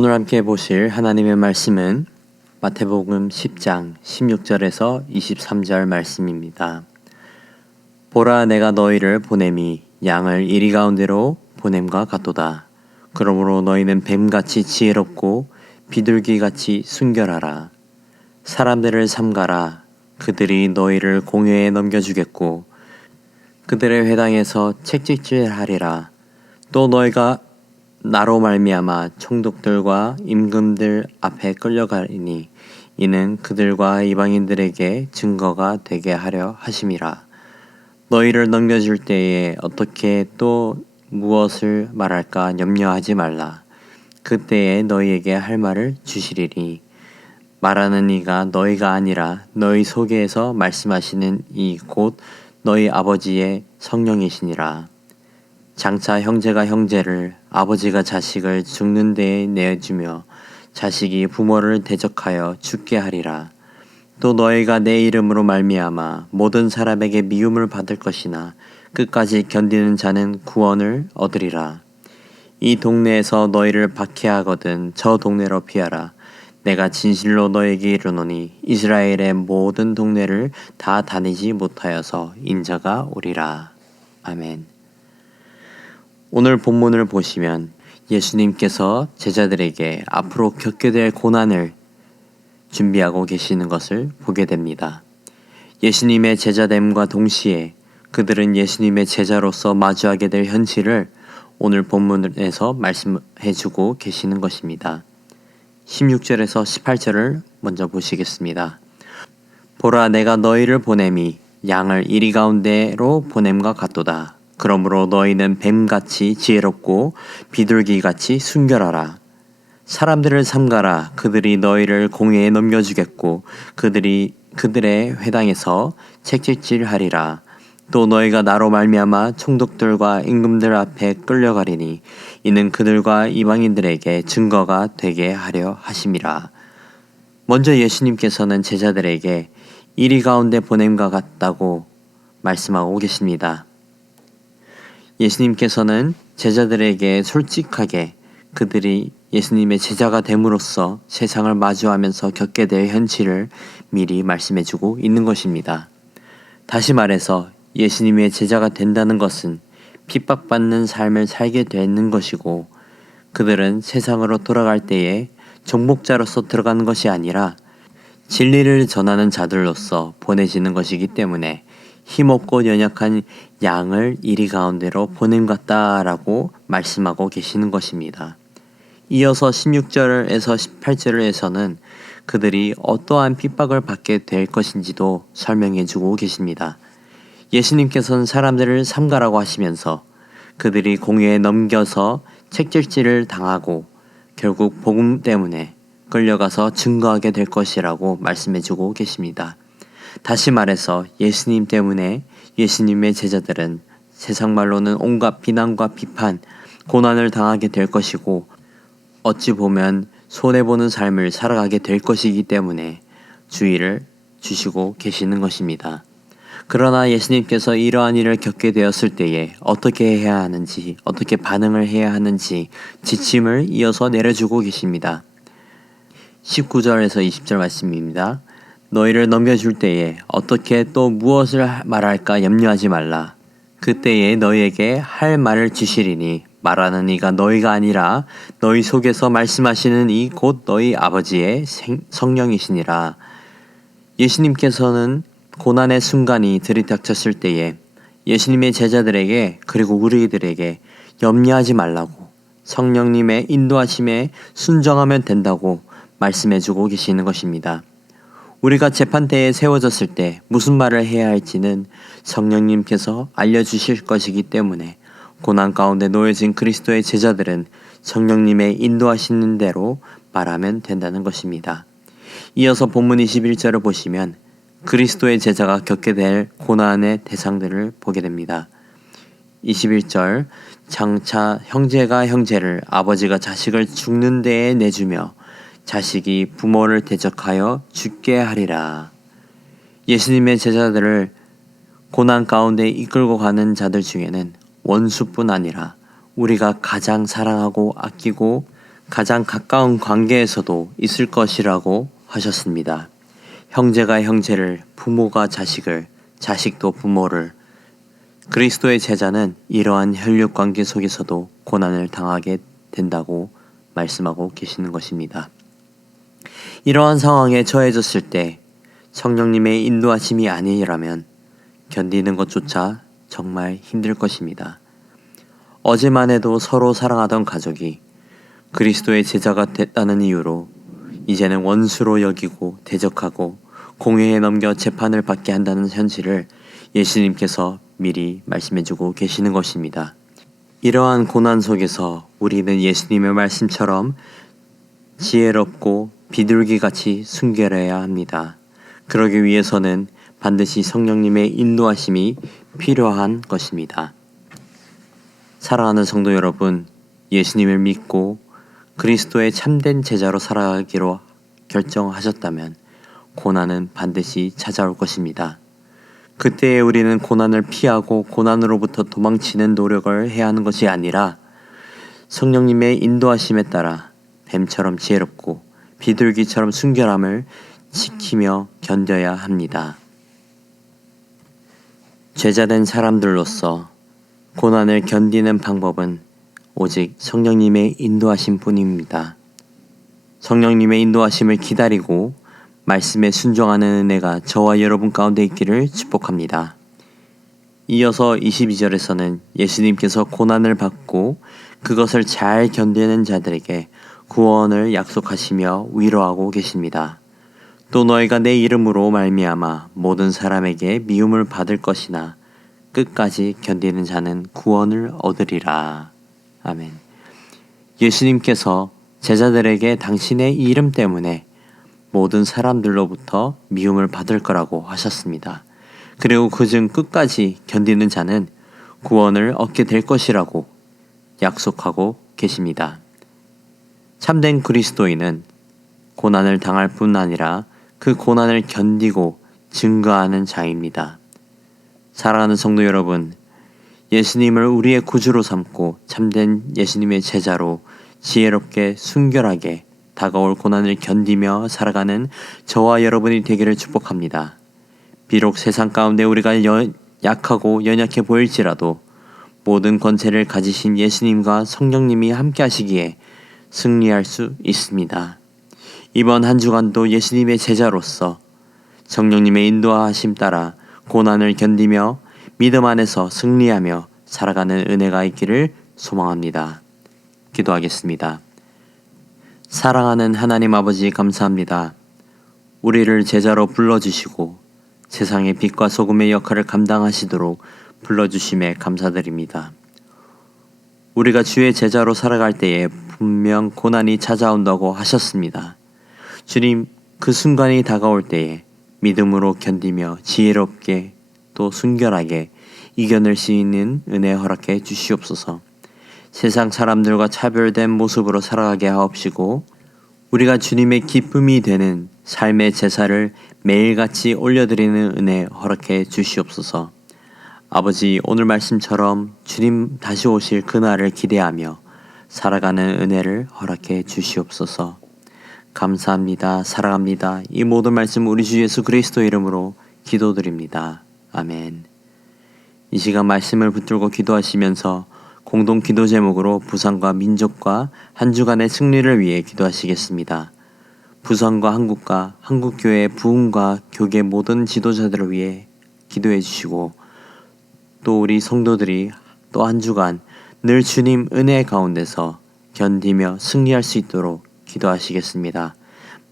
오늘 함께 보실 하나님의 말씀은 마태복음 10장 16절에서 23절 말씀입니다. 보라, 내가 너희를 보냄이 양을 이리 가운데로 보냄과 같도다. 그러므로 너희는 뱀같이 지혜롭고 비둘기같이 순결하라. 사람들을 삼가라. 그들이 너희를 공회에 넘겨주겠고 그들의 회당에서 책찍질하리라. 또 너희가 나로 말미암아 총독들과 임금들 앞에 끌려가리니 이는 그들과 이방인들에게 증거가 되게 하려 하심이라. 너희를 넘겨줄 때에 어떻게 또 무엇을 말할까 염려하지 말라. 그때에 너희에게 할 말을 주시리니 말하는 이가 너희가 아니라 너희 속에서 말씀하시는 이 곧 너희 아버지의 성령이시니라. 장차 형제가 형제를, 아버지가 자식을 죽는 데에 내주며 자식이 부모를 대적하여 죽게 하리라. 또 너희가 내 이름으로 말미암아 모든 사람에게 미움을 받을 것이나 끝까지 견디는 자는 구원을 얻으리라. 이 동네에서 너희를 박해하거든 저 동네로 피하라. 내가 진실로 너희에게 이르노니 이스라엘의 모든 동네를 다 다니지 못하여서 인자가 오리라. 아멘. 오늘 본문을 보시면 예수님께서 제자들에게 앞으로 겪게 될 고난을 준비하고 계시는 것을 보게 됩니다. 예수님의 제자됨과 동시에 그들은 예수님의 제자로서 마주하게 될 현실을 오늘 본문에서 말씀해주고 계시는 것입니다. 16절에서 18절을 먼저 보시겠습니다. 보라, 내가 너희를 보냄이 양을 이리 가운데로 보냄과 같도다. 그러므로 너희는 뱀같이 지혜롭고 비둘기같이 순결하라. 사람들을 삼가라. 그들이 너희를 공회에 넘겨주겠고 그들의 회당에서 책찍질하리라. 또 너희가 나로 말미암아 총독들과 임금들 앞에 끌려가리니 이는 그들과 이방인들에게 증거가 되게 하려 하심이라. 먼저 예수님께서는 제자들에게 이리 가운데 보냄과 같다고 말씀하고 계십니다. 예수님께서는 제자들에게 솔직하게 그들이 예수님의 제자가 됨으로써 세상을 마주하면서 겪게 될 현실을 미리 말씀해주고 있는 것입니다. 다시 말해서 예수님의 제자가 된다는 것은 핍박받는 삶을 살게 되는 것이고 그들은 세상으로 돌아갈 때에 정복자로서 들어가는 것이 아니라 진리를 전하는 자들로서 보내지는 것이기 때문에 힘없고 연약한 양을 이리 가운데로 보냄 같다라고 말씀하고 계시는 것입니다. 이어서 16절에서 18절에서는 그들이 어떠한 핍박을 받게 될 것인지도 설명해 주고 계십니다. 예수님께서는 사람들을 삼가라고 하시면서 그들이 공회에 넘겨서 책질질을 당하고 결국 복음 때문에 끌려가서 증거하게 될 것이라고 말씀해 주고 계십니다. 다시 말해서 예수님 때문에 예수님의 제자들은 세상 말로는 온갖 비난과 비판, 고난을 당하게 될 것이고 어찌 보면 손해보는 삶을 살아가게 될 것이기 때문에 주의를 주시고 계시는 것입니다. 그러나 예수님께서 이러한 일을 겪게 되었을 때에 어떻게 해야 하는지, 어떻게 반응을 해야 하는지 지침을 이어서 내려주고 계십니다. 19절에서 20절 말씀입니다. 너희를 넘겨줄 때에 어떻게 또 무엇을 말할까 염려하지 말라. 그때에 너희에게 할 말을 주시리니 말하는 이가 너희가 아니라 너희 속에서 말씀하시는 이 곧 너희 아버지의 성령이시니라. 예수님께서는 고난의 순간이 들이닥쳤을 때에 예수님의 제자들에게 그리고 우리들에게 염려하지 말라고 성령님의 인도하심에 순종하면 된다고 말씀해주고 계시는 것입니다. 우리가 재판대에 세워졌을 때 무슨 말을 해야 할지는 성령님께서 알려주실 것이기 때문에 고난 가운데 놓여진 그리스도의 제자들은 성령님의 인도하시는 대로 말하면 된다는 것입니다. 이어서 본문 21절을 보시면 그리스도의 제자가 겪게 될 고난의 대상들을 보게 됩니다. 21절 장차 형제가 형제를, 아버지가 자식을 죽는 데에 내주며 자식이 부모를 대적하여 죽게 하리라. 예수님의 제자들을 고난 가운데 이끌고 가는 자들 중에는 원수뿐 아니라 우리가 가장 사랑하고 아끼고 가장 가까운 관계에서도 있을 것이라고 하셨습니다. 형제가 형제를, 부모가 자식을, 자식도 부모를. 그리스도의 제자는 이러한 혈육 관계 속에서도 고난을 당하게 된다고 말씀하고 계시는 것입니다. 이러한 상황에 처해졌을 때 성령님의 인도하심이 아니라면 견디는 것조차 정말 힘들 것입니다. 어제만 해도 서로 사랑하던 가족이 그리스도의 제자가 됐다는 이유로 이제는 원수로 여기고 대적하고 공회에 넘겨 재판을 받게 한다는 현실을 예수님께서 미리 말씀해주고 계시는 것입니다. 이러한 고난 속에서 우리는 예수님의 말씀처럼 지혜롭고 비둘기같이 순결해야 합니다. 그러기 위해서는 반드시 성령님의 인도하심이 필요한 것입니다. 사랑하는 성도 여러분, 예수님을 믿고 그리스도의 참된 제자로 살아가기로 결정하셨다면 고난은 반드시 찾아올 것입니다. 그때에 우리는 고난을 피하고 고난으로부터 도망치는 노력을 해야 하는 것이 아니라 성령님의 인도하심에 따라 뱀처럼 지혜롭고 비둘기처럼 순결함을 지키며 견뎌야 합니다. 제자된 사람들로서 고난을 견디는 방법은 오직 성령님의 인도하심 뿐입니다. 성령님의 인도하심을 기다리고 말씀에 순종하는 은혜가 저와 여러분 가운데 있기를 축복합니다. 이어서 22절에서는 예수님께서 고난을 받고 그것을 잘 견디는 자들에게 구원을 약속하시며 위로하고 계십니다. 또 너희가 내 이름으로 말미암아 모든 사람에게 미움을 받을 것이나 끝까지 견디는 자는 구원을 얻으리라. 아멘. 예수님께서 제자들에게 당신의 이름 때문에 모든 사람들로부터 미움을 받을 거라고 하셨습니다. 그리고 그중 끝까지 견디는 자는 구원을 얻게 될 것이라고 약속하고 계십니다. 참된 그리스도인은 고난을 당할 뿐 아니라 그 고난을 견디고 증거하는 자입니다. 사랑하는 성도 여러분, 예수님을 우리의 구주로 삼고 참된 예수님의 제자로 지혜롭게 순결하게 다가올 고난을 견디며 살아가는 저와 여러분이 되기를 축복합니다. 비록 세상 가운데 우리가 약하고 연약해 보일지라도 모든 권세를 가지신 예수님과 성령님이 함께 하시기에 승리할 수 있습니다. 이번 한 주간도 예수님의 제자로서 성령님의 인도하심 따라 고난을 견디며 믿음 안에서 승리하며 살아가는 은혜가 있기를 소망합니다. 기도하겠습니다. 사랑하는 하나님 아버지 감사합니다. 우리를 제자로 불러주시고 세상의 빛과 소금의 역할을 감당하시도록 불러주심에 감사드립니다. 우리가 주의 제자로 살아갈 때에 분명 고난이 찾아온다고 하셨습니다. 주님, 그 순간이 다가올 때에 믿음으로 견디며 지혜롭게 또 순결하게 이겨낼 수 있는 은혜 허락해 주시옵소서. 세상 사람들과 차별된 모습으로 살아가게 하옵시고 우리가 주님의 기쁨이 되는 삶의 제사를 매일같이 올려드리는 은혜 허락해 주시옵소서. 아버지, 오늘 말씀처럼 주님 다시 오실 그날을 기대하며 살아가는 은혜를 허락해 주시옵소서. 감사합니다. 사랑합니다. 이 모든 말씀 우리 주 예수 그리스도 이름으로 기도드립니다. 아멘. 이 시간 말씀을 붙들고 기도하시면서 공동 기도 제목으로 부산과 민족과 한 주간의 승리를 위해 기도하시겠습니다. 부산과 한국과 한국교회의 부흥과 교계 모든 지도자들을 위해 기도해 주시고 또 우리 성도들이 또 한 주간 늘 주님 은혜 가운데서 견디며 승리할 수 있도록 기도하시겠습니다.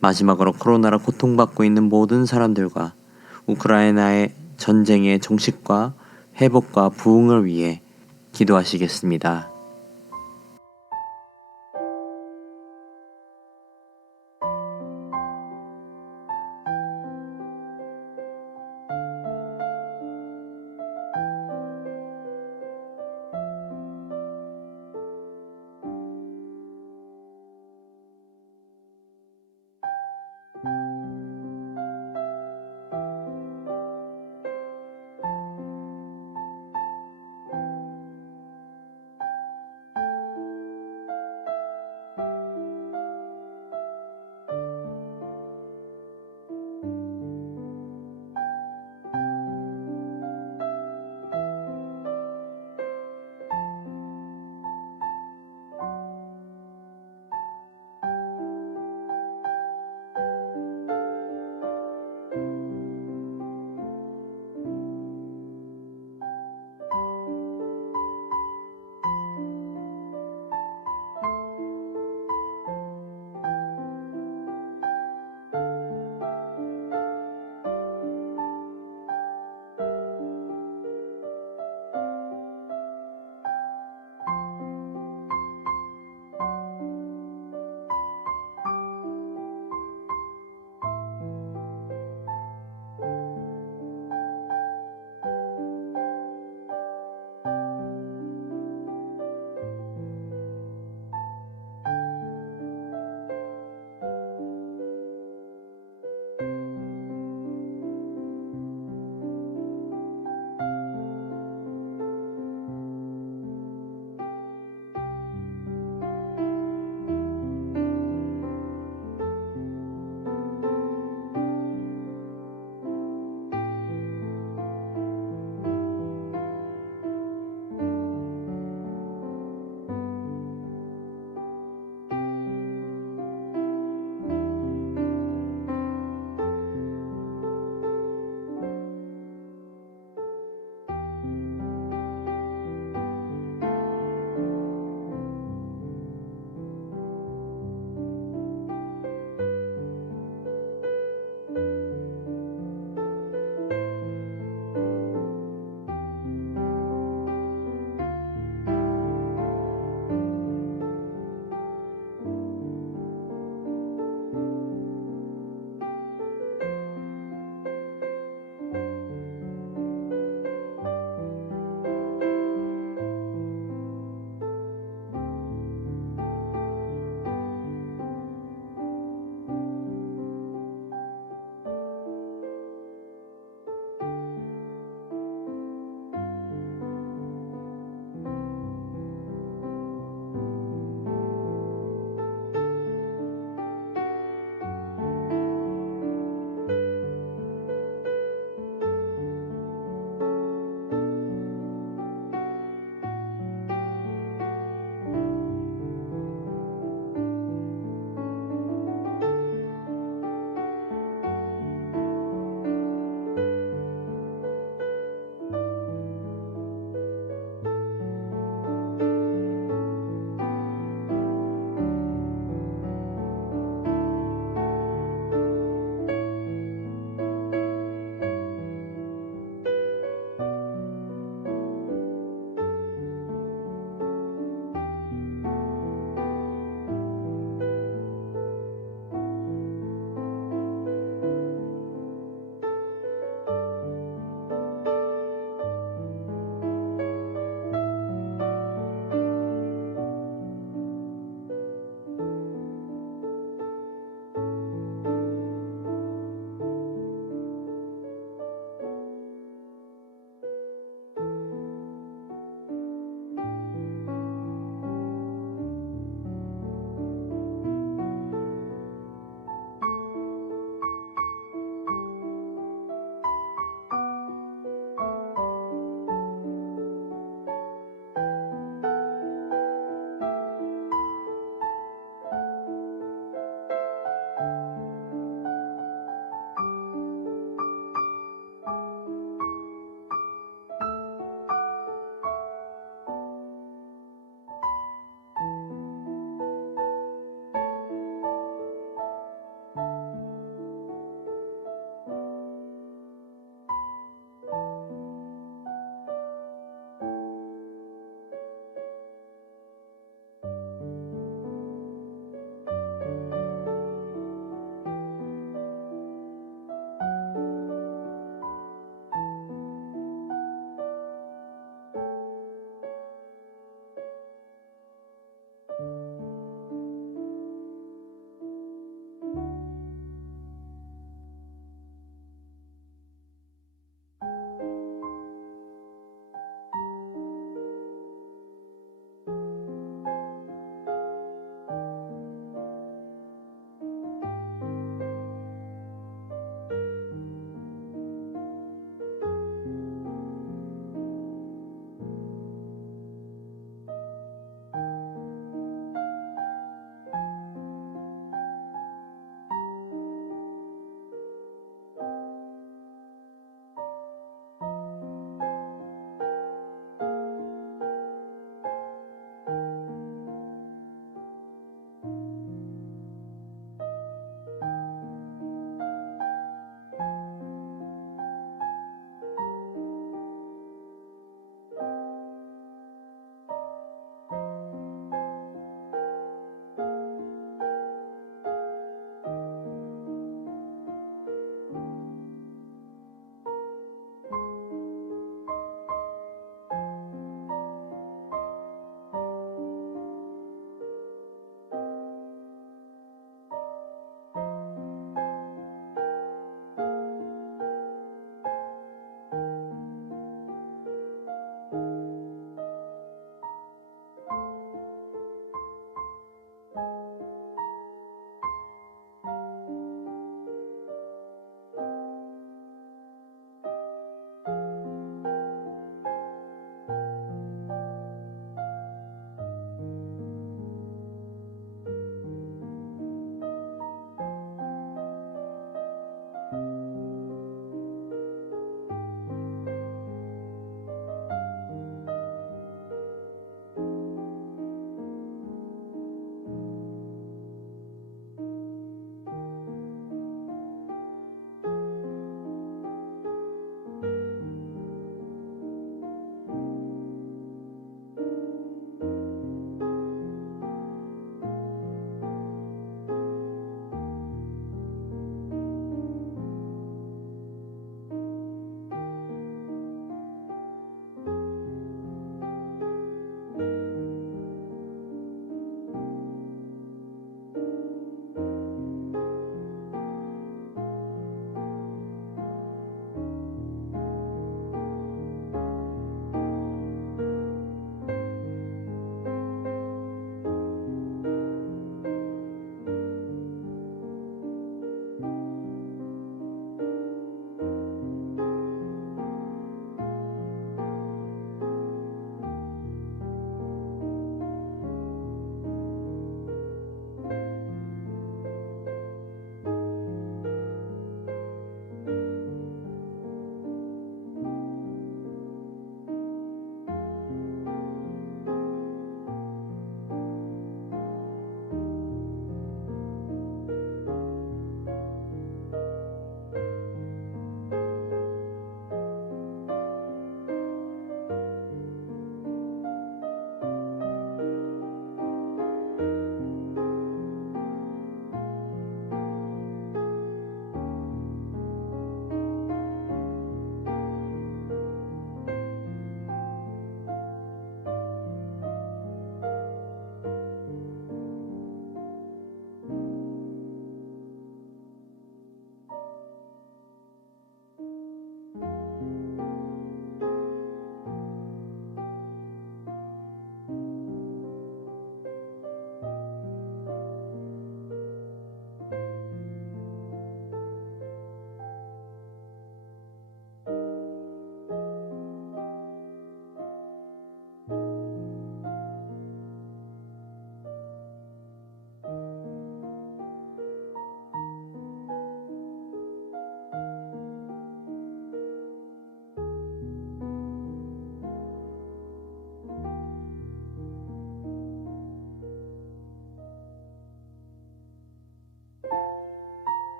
마지막으로 코로나로 고통받고 있는 모든 사람들과 우크라이나의 전쟁의 종식과 회복과 부흥을 위해 기도하시겠습니다.